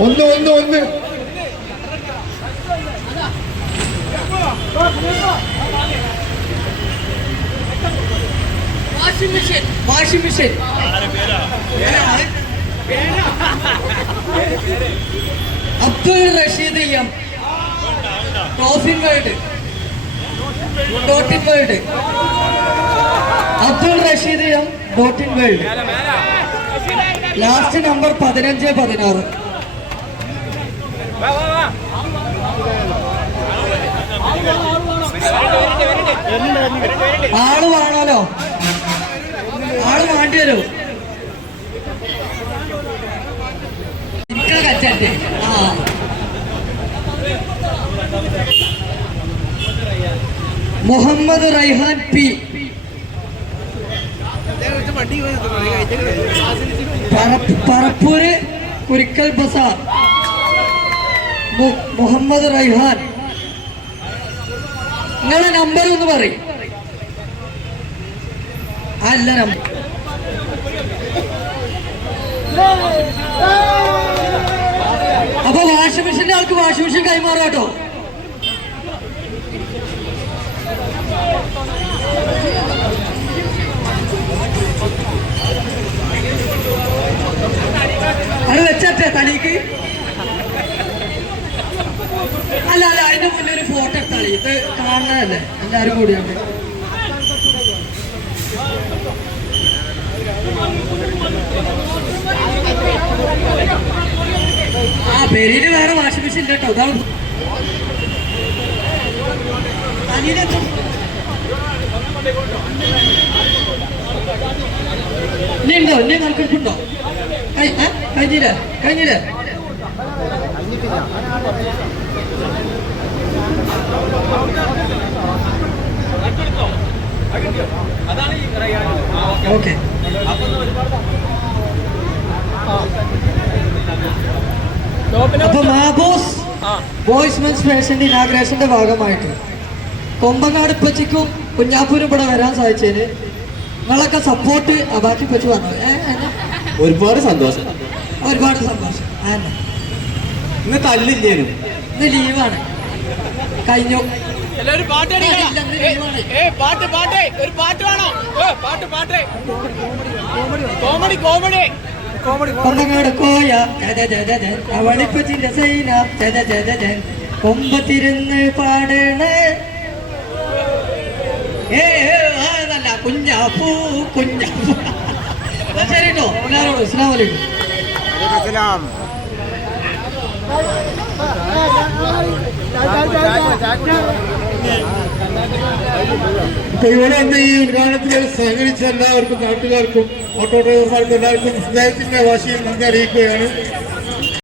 ഒന്ന് ഒന്ന് ഒന്ന്. Washing machine washing machine. Abdul Rasheed M ടോഫിൻ world ഡോട്ടിൻ world. Abdul Rasheed M boating world. Last number പതിനഞ്ച് പതിനാറ്. ആൾ വേണമല്ലോ ആൾ വേണ്ടി വരും. കച്ചട്ടെ ആ. മുഹമ്മദ് റൈഹാൻ പി. പറ- പറപ്പൂര് കുരിക്കൽ ബസാർ. മുഹമ്മദ് റൈഹാൻ. നിങ്ങളെ നമ്പർ ഒന്ന് പറയും. അല്ല നമ്പർ അപ്പൊ വാഷിംഗ് മെഷീന്റെ ആൾക്ക് വാഷിംഗ് മെഷീൻ കൈമാറും കേട്ടോ. അത് വെച്ചേ തലേക്ക് അല്ല അല്ല അതിന്റെ മുന്നേ ഒരു ഫോട്ടോ എടുത്താളി. ഇത് കാണുന്നതല്ലേ? എല്ലാരും കൂടിയാണ് ആ പെരിയിൽ വേറെ വാഷിംഗ് മെഷീൻ കേട്ടോ. ഇതാണ് അനിയനെത്തും നീ ഏ? കഴിഞ്ഞില്ലേ കഴിഞ്ഞില്ലേ ഓക്കെ. അപ്പൊ മാബോസ് ബോയ്സ് മെൻസ് ഫാഷന്റെ ഇനാഗ്രേഷന്റെ ഭാഗമായിട്ട് കൊമ്പങ്ങാട് പച്ചയ്ക്കും കുഞ്ഞാപ്പൂരും ഇവിടെ വരാൻ സാധിച്ചതിന് നിങ്ങളൊക്കെ സപ്പോർട്ട് ബാക്കി പച്ചു പറഞ്ഞു ഒരുപാട് സന്തോഷം. ഒരുപാട് സന്തോഷം. ഇന്ന് തല്ലില്ലേനും? ഇന്ന് ലീവാണ്. കഴിഞ്ഞു. എല്ലാവരും പാട്ട് ഇല്ല, ഇന്ന് ലീവാണ്. ഏ പാട്ട് പാട്ട്. ഒരു പാട്ട് വേണോ? പാട്ട് പാട്ട്. Comedy comedy. കൊമ്പങ്ങാട് കോയ. അവളിപ്പച്ചിന്റെ സൈന. കൊമ്പത്തിരുന്ന് പാടണേ. ഏ ഏ, ആ, അതല്ല കുഞ്ഞാപ്പൂ കുഞ്ഞാപ്പൂ. എന്നാ ശരി കേട്ടോ എല്ലാവരോടും ഇസ്ലാം വലൈക്കും അപ്പൊ ഇവിടെ എന്ത് ഈ ഉദ്ഘാടനത്തിൽ സഹകരിച്ച എല്ലാവർക്കും നാട്ടുകാർക്കും ഓട്ടോ ഡ്രൈവർമാർക്കും എല്ലാവർക്കും സ്നേഹത്തിന്റെ വാശിയിൽ നന്ദി അറിയിക്കുകയാണ്.